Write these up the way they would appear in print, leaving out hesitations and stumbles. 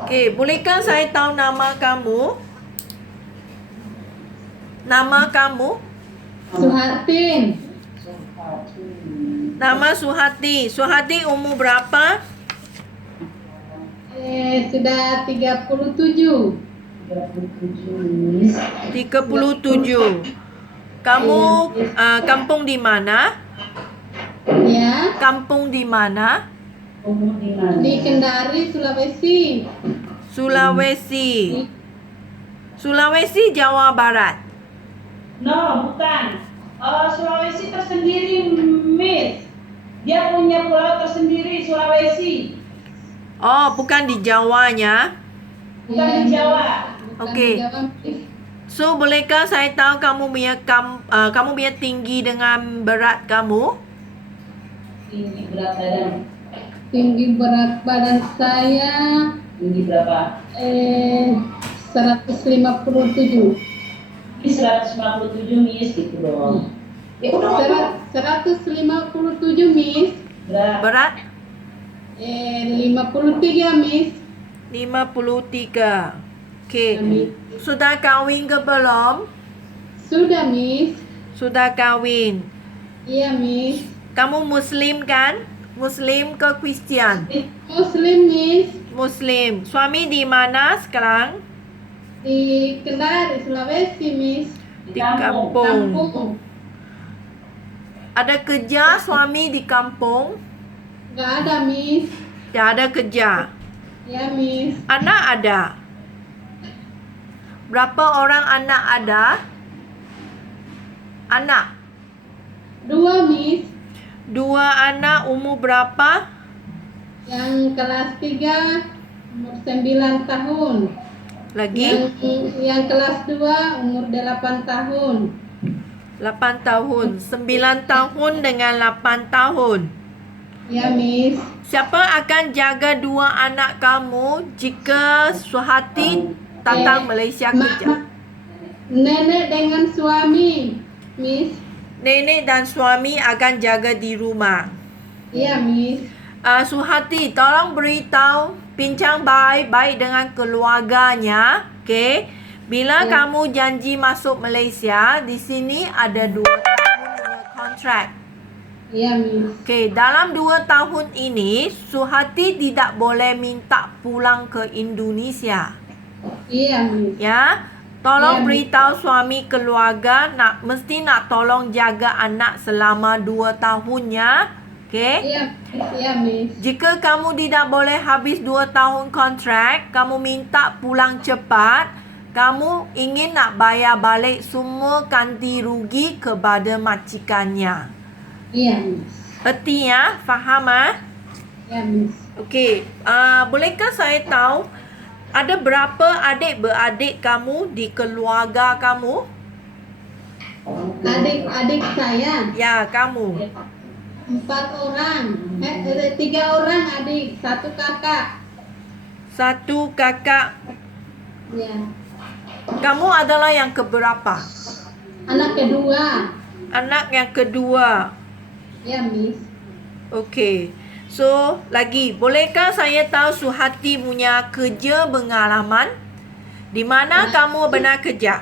Okey, bolehkah saya tahu nama kamu? Nama kamu? Suhartin. Nama Suhati. Suhati umur berapa? Sudah 37. 37. Kamu kampung di mana? Ya, Kampung di mana? di Kendari, Sulawesi. Sulawesi. Sulawesi, Jawa Barat. No, bukan. Sulawesi tersendiri, Miss. Dia punya pulau tersendiri, Sulawesi. Oh, bukan di Jawanya. Bukan di Jawa. Okey. So, bolehkah saya tahu kamu punya tinggi dengan berat kamu? Tinggi berat badan. Tinggi berat badan saya Tinggi berapa? 157. Ini 157, Miss, gitu dong. Ya udah. 157, Miss. Berat? 53, Miss. 53. Okey. Miss. Sudah kahwin ke belum? Sudah, Miss. Sudah kahwin. Iya, Miss. Kamu Muslim kan? Muslim ke Kristian? Muslim, Miss. Muslim. Suami di mana sekarang? Di Kendari, Sulawesi, Miss. Di kampung. Kampung. Ada kerja suami di kampung? Nggak ada, Miss. Tidak ada kerja. Ya, Miss. Anak ada? Berapa orang anak ada? Anak? 2, Miss. 2 anak umur berapa? Yang kelas 3 umur 9 tahun. Lagi? Yang kelas 2 umur 8 tahun. 8 tahun. 9 tahun dengan 8 tahun. Ya, Miss. Siapa akan jaga 2 anak kamu jika Suhati datang Malaysia kerja? Nenek dengan suami, Miss. Nenek dan suami akan jaga di rumah. Iya, Miss. Suhati, tolong beritahu, bincang baik-baik dengan keluarganya. Okey. Bila kamu janji masuk Malaysia, di sini ada 2 tahun punya kontrak. Iya, Miss. Okey, dalam 2 tahun ini, Suhati tidak boleh minta pulang ke Indonesia. Iya, Miss. Ya. Tolong Ya, beritahu suami keluarga mesti nak tolong jaga anak selama 2 tahunnya. Okey? Iya, Miss. Iya, Miss. Jika kamu tidak boleh habis 2 tahun kontrak, kamu minta pulang cepat, kamu ingin nak bayar balik semua ganti rugi kepada majikannya. Iya, Miss. Erti ya? Faham ah? Iya, Miss. Okey, bolehkah saya tahu ada berapa adik-beradik kamu di keluarga kamu? Adik-adik saya Ya, kamu. 4 orang. 3 orang adik, 1 kakak. 1 kakak. Ya. Kamu adalah yang keberapa? Anak kedua. Anak yang kedua. Ya, Miss. Okey. So, lagi, bolehkah saya tahu Suhati punya kerja pengalaman? Di mana kamu benar kerja?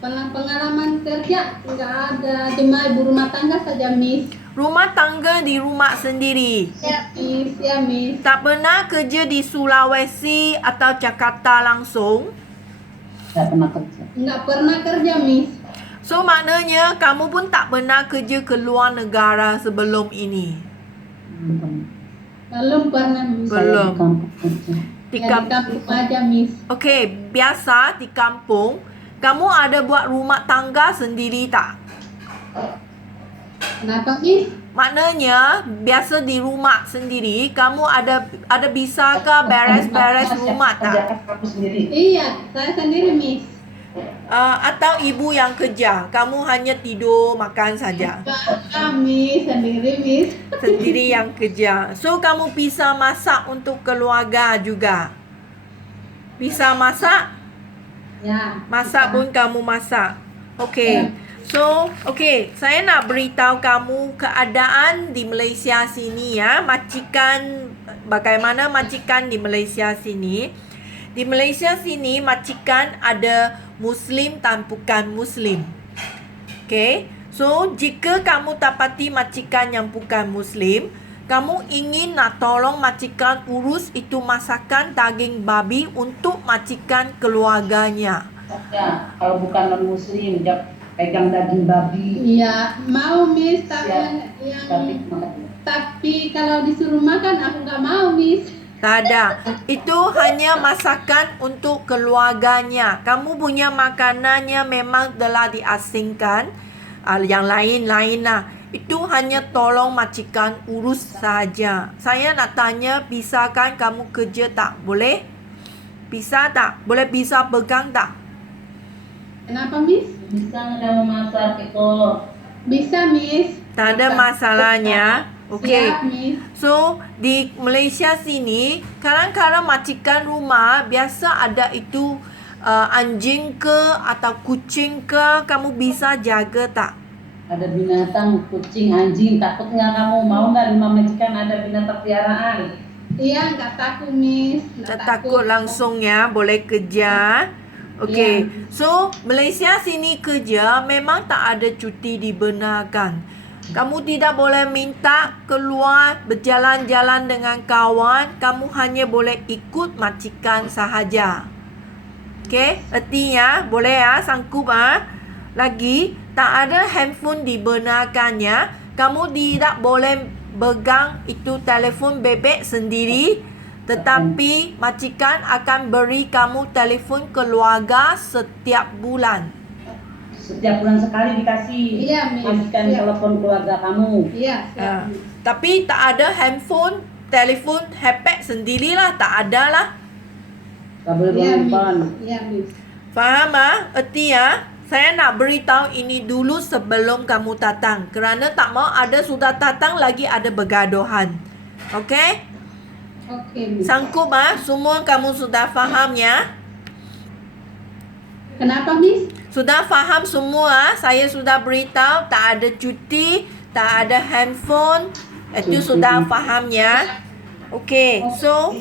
Pengalaman kerja nggak ada, cuma ibu rumah tangga saja, Miss. Rumah tangga di rumah sendiri. Ya, Miss. Ya, Miss. Tak pernah kerja di Sulawesi atau Jakarta langsung? Nggak pernah kerja, Miss. So, maknanya kamu pun tak pernah kerja ke luar negara sebelum ini? Belum pernah, Miss. Belum. Di Ya, di kampung aja, Miss. Okey, biasa di kampung, kamu ada buat rumah tangga sendiri tak? Kenapa, Miss? Maknanya, biasa di rumah sendiri, kamu ada bisakah beres-beres rumah tak? Iya, saya sendiri, Miss. Atau ibu yang kerja, kamu hanya tidur, makan saja? Kami sendiri, Miss. Sendiri yang kerja. So, kamu bisa masak untuk keluarga juga? Bisa masak? Ya. Masak pun kamu masak. Okey. So, okay, saya nak beritahu kamu keadaan di Malaysia sini ya. Majikan, bagaimana majikan di Malaysia sini. Di Malaysia sini, majikan ada Muslim dan bukan Muslim. Okay, so jika kamu dapati majikan yang bukan Muslim, kamu ingin nak tolong majikan urus itu masakan daging babi untuk majikan keluarganya. Ya, kalau bukan non muslim dia pegang daging babi. Iya, mau Miss, tapi Tapi tapi kalau disuruh makan aku nggak mau Miss. Tak ada. Itu hanya masakan untuk keluarganya. Kamu punya makanannya memang telah diasingkan. Yang lain-lain lah. Itu hanya tolong majikan urus saja. Saya nak tanya, bisa kan kamu kerja tak? Boleh? Bisa tak? Boleh bisa pegang tak? Kenapa Miss? bisa nggak memasak itu? Bisa Miss. Tak ada masalahnya. Okey. Siap Miss. So, di Malaysia sini, kadang-kadang majikan rumah biasa ada itu anjing ke atau kucing ke, kamu bisa jaga tak? Ada binatang, kucing, anjing, takut nggak kamu? Mau nggak rumah majikan ada binatang piaraan? Iya, nggak takut Miss. Tak takut langsung ya, boleh kerja. Okey. So, Malaysia sini kerja memang tak ada cuti dibenarkan. Kamu tidak boleh minta keluar berjalan-jalan dengan kawan. Kamu hanya boleh ikut majikan sahaja. Okey, ertinya boleh ya, sanggup ah. Lagi, tak ada handphone dibenarkannya. Kamu tidak boleh pegang itu telefon bebek sendiri. Tetapi majikan akan beri kamu telefon keluarga setiap bulan. Setiap bulan sekali dikasih. Iya, Miss. Majikan Iya. telepon keluarga kamu. Iya, siap. Miss. Tapi tak ada handphone, telefon, handphone sendirilah, tak ada lah. Gak boleh Iya, handphone. Miss. Iya, Miss. Faham ah? Erti ah? Saya nak beritahu ini dulu sebelum kamu datang. Kerana tak mau ada sudah datang lagi ada bergaduhan. Okey? Oke, Miss. Sanggup ah? Semua kamu sudah faham ya? Kenapa Miss? Sudah faham semua? Saya sudah beritahu tak ada cuti, tak ada handphone. Itu sudah faham ya? Okey, so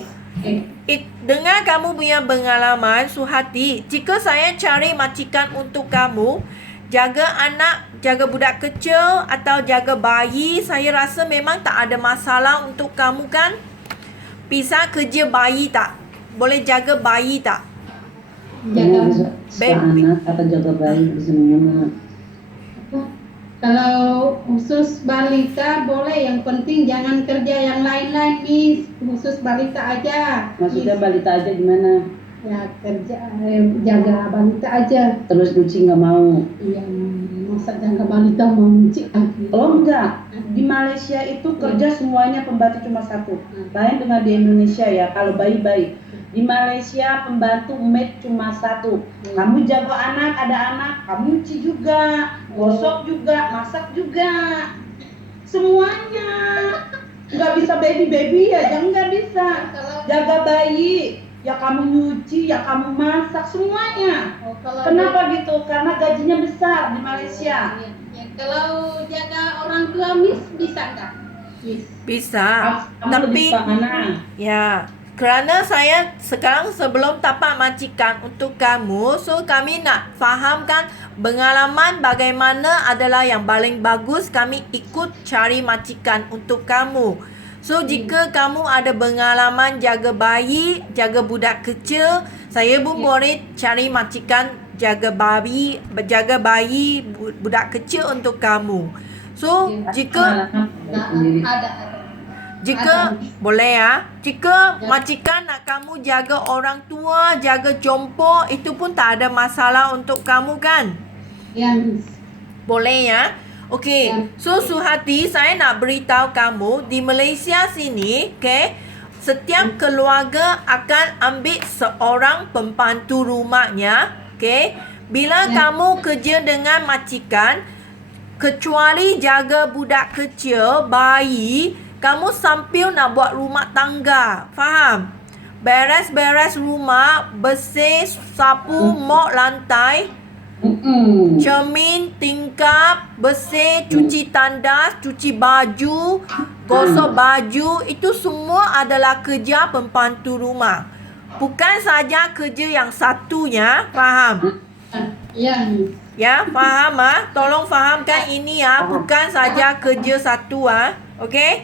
dengan kamu punya pengalaman, Suhati, jika saya cari majikan untuk kamu, jaga anak, jaga budak kecil atau jaga bayi, saya rasa memang tak ada masalah untuk kamu kan? Bisa kerja bayi tak? Boleh jaga bayi tak? Jaga Baby. anak atau jaga bayi bisa mengenal. kalau khusus balita boleh, yang penting jangan kerja yang lain-lain Miss. Khusus balita aja. Maksudnya Miss. balita aja gimana? Ya kerja jaga balita aja. Terus Lucy nggak mau. Iya, masa jaga balita mau mencik lagi. Oh enggak, di Malaysia itu kerja semuanya pembantu cuma satu. Lain dengan di Indonesia ya, kalau bayi-bayi. Di Malaysia pembantu maid cuma satu. Kamu jaga anak, ada anak, kamu nyuci juga, gosok juga, masak juga. Semuanya. Nggak bisa baby-baby ya, jangan nggak bisa. Jaga bayi, ya kamu nyuci, ya kamu masak, semuanya. Kenapa gitu? Karena gajinya besar di Malaysia. Ya, kalau jaga orang tua Miss bisa nggak? Miss. Bisa. Kamu lebih Tapi suka mana? ya, kerana saya sekarang sebelum tapak majikan untuk kamu, so kami nak fahamkan pengalaman bagaimana adalah yang paling bagus, kami ikut cari majikan untuk kamu. So jika kamu ada pengalaman jaga bayi, jaga budak kecil, saya pun boleh cari majikan jaga bayi, budak kecil untuk kamu. So jika Ada. Jika boleh ya, jika majikan nak kamu jaga orang tua, jaga jompo, itu pun tak ada masalah untuk kamu kan? Ya Miss. Boleh ya? Okey. So Suhati, saya nak beritahu kamu di Malaysia sini, okay, setiap keluarga akan ambil seorang pembantu rumahnya, okay? Bila kamu kerja dengan majikan, kecuali jaga budak kecil, bayi, kamu sambil nak buat rumah tangga. Faham? Beres-beres rumah, bersih, sapu, mop lantai. Cermin, tingkap, bersih, cuci tandas, cuci baju, gosok baju, itu semua adalah kerja pembantu rumah. Bukan saja kerja yang satunya, faham? Ya, Miss. Ya, faham ah? Tolong fahamkan ini ya, bukan saja kerja satu ah. Okey?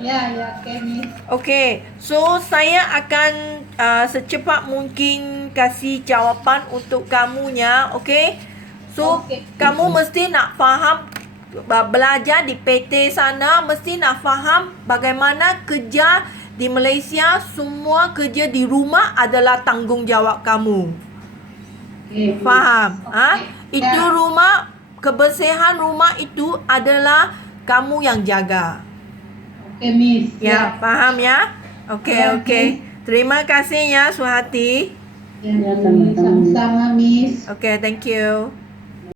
Ya, oke, Miss. Okey. So saya akan secepat mungkin kasih jawapan untuk kamunya, okey? So Okey. kamu mesti nak faham belajar di PT sana, mesti nak faham bagaimana kerja di Malaysia, semua kerja di rumah adalah tanggungjawab kamu. Oke, Miss. Faham? Ah, Oke. itu rumah, kebersihan rumah itu adalah kamu yang jaga. Oke, Miss. Ya, faham ya? Okey, Ya, okey. Terima kasih ya, Suhati. Ya, Ya, sama-sama. sama-sama, Miss. Okey, thank you.